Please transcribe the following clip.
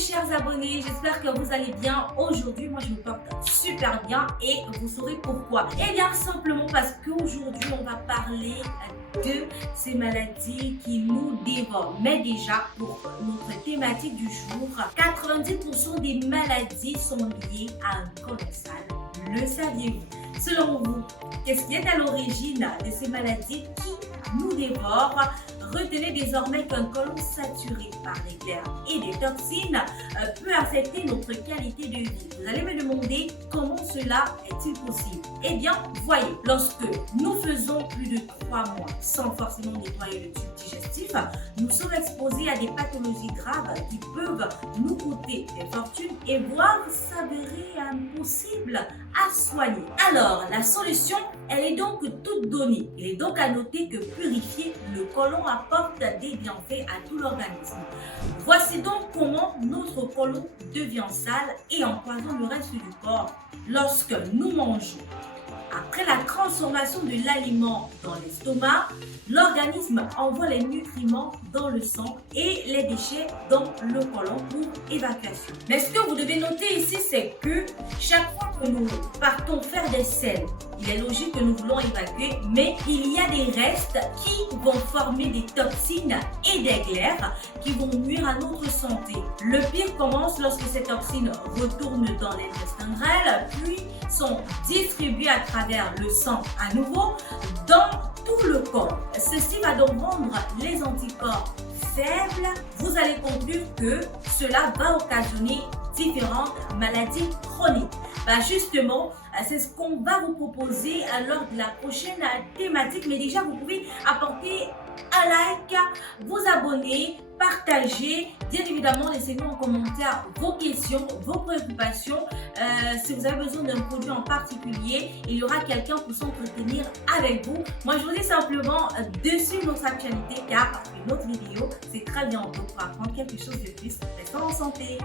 chers abonnés, j'espère que vous allez bien. Aujourd'hui, moi je me porte super bien et vous saurez pourquoi. Eh bien simplement parce qu'aujourd'hui on va parler de ces maladies qui nous dévorent. Mais déjà, pour notre thématique du jour, 90% des maladies sont liées à un colon sale. Le saviez-vous? Selon vous, qu'est-ce qui est à l'origine de ces maladies qui nous dévorent? Retenez désormais qu'un côlon saturé par des glaires et des toxines peut affecter notre qualité de vie. Vous allez me demander comment cela est-il possible? Eh bien, voyez, lorsque nous faisons plus de 3 mois sans forcément nettoyer le tube digestif, nous sommes exposés à des pathologies graves qui peuvent nous coûter des fortunes et voire s'avérer impossibles à soigner. Alors, la solution, elle est donc toute donnée. Il est donc à noter que purifier le côlon apporte des bienfaits à tout l'organisme. Voici donc comment notre côlon devient sale et empoisonne le reste du corps. Lorsque nous mangeons, après la transformation de l'aliment dans l'estomac, l'organisme envoie les nutriments dans le sang et les déchets dans le côlon pour évacuation. Mais ce que vous devez noter ici, c'est que chaque fois que nous partons faire des selles, il est logique que nous voulons évacuer, mais il y a des restes qui vont former des toxines et des glaires qui vont nuire à notre santé. Le pire commence lorsque ces toxines retournent dans l'intestin grêle, puis sont distribuées à travers le sang à nouveau dans tout le corps. Ceci va donc rendre les anticorps faibles. Vous allez conclure que cela va occasionner différentes maladies chroniques. Justement, c'est ce qu'on va vous proposer lors de la prochaine thématique. Mais déjà, vous pouvez apporter un like, vous abonner, partager. Bien évidemment, laissez-nous en commentaire vos questions, vos préoccupations. Si vous avez besoin d'un produit en particulier, il y aura quelqu'un pour s'entretenir avec vous. Moi, je vous dis simplement de suivre notre actualité car une autre vidéo, c'est très bientôt pour apprendre quelque chose de plus. Restons en santé.